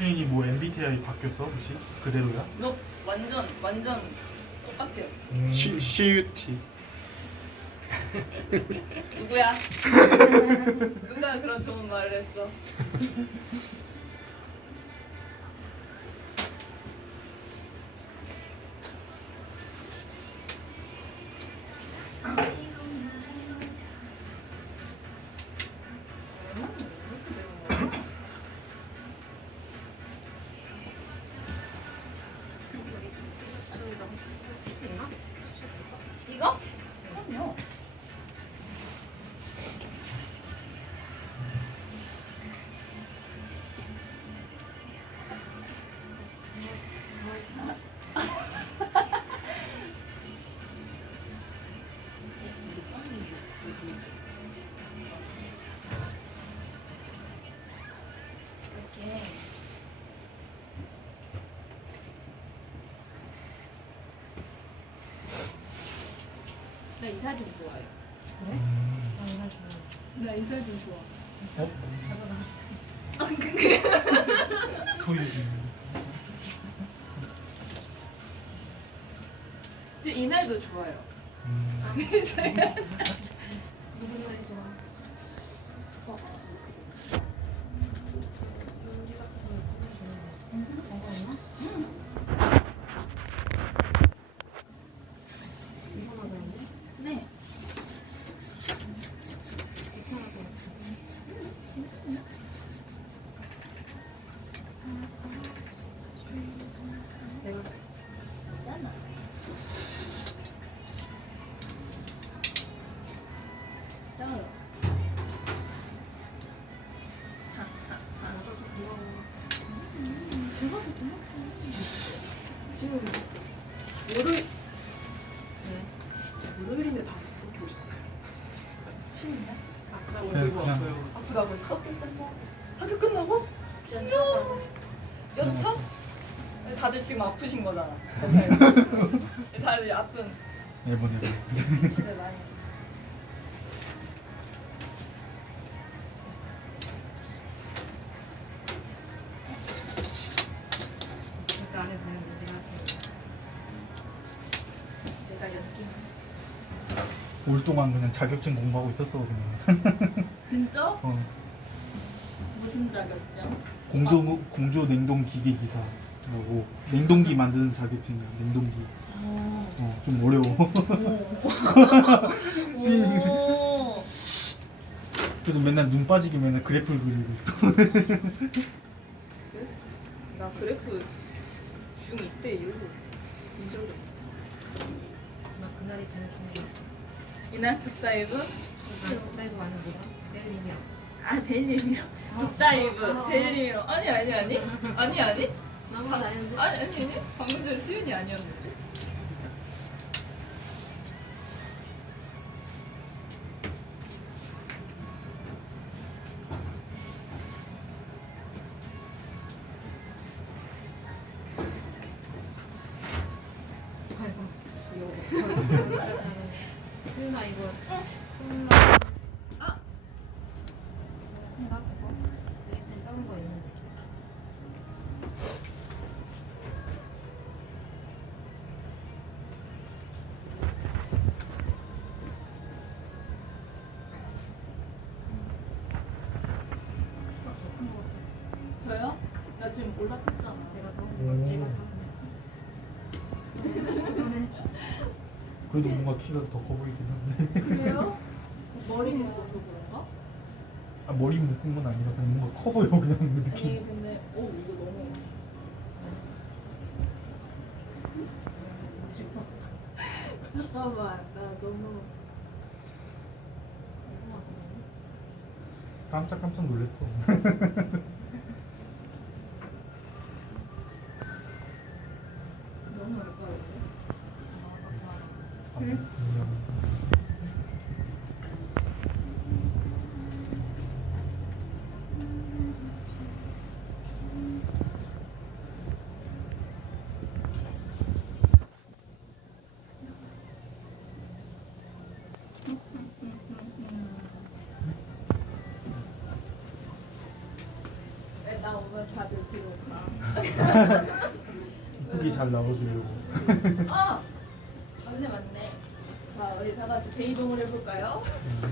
수인이 뭐 MBTI 바뀌었어 혹시? 그대로야? 너 완전 완전 똑같아요. 음. C, CUT 누구야? 누가 그런 좋은 말을 했어? 나 이 사진 좋아요. 음. 나이 사진 좋아. 어? 아, 그게 소유진. 저 이날도 좋아요. 음. 월요일 네. 월요일인데 다 그렇게 오셨어요. 쉬는데? 아프다고 그냥, 들고 그냥 왔어요. 아프다고 했어? 학교 끝나고? 연차? 다들 지금 아프신 거잖아. 잘 아픈 일본 일본. 집에 많이. 올 동안 그냥 자격증 공부하고 있었어 그냥. 진짜? 어. 무슨 자격증? 공조 공조 냉동 기계 기사라고 냉동기 만드는 자격증이야 냉동기. 어, 좀 어려워. 오. 그래서 맨날 눈 빠지게 맨날 그래프를 그리고 있어. 나 그래프 중 이때 이후로 잊어버렸어. 나 그날이 제일 중요해. 이날 북다이브? 나 그날도 아니야 뭐다? 내일이면. 아 데일리미러. 북다이브 데일리미러. 아니 아니 아니 아니 아니. 나만 아는데. 아니 아니 아니 방금 전에 수윤이 아니었는데. 아이고 귀여워. 수윤아 이거. 아. 나 그거. 네, 작은 거 있는데. 저요? 나 지금 올라탔잖아. 내가 적은 오. 거 내가 적은 거. 그래도 뭔가 키가 더 커 보이긴 한데. 그래요? 머리 묶어서 그런가? 아, 머리 묶은 건 아니라 그냥 뭔가 커 보여 그냥 그 느낌. 아니 근데 오 이거 너무 잠깐만 나 너무 깜짝깜짝 놀랐어. 너무 얇아요. 오면 다들 가. 이쁘게 잘 나와주려고. 아 맞네 맞네. 자 우리 다 같이 대이동을 해볼까요? 음.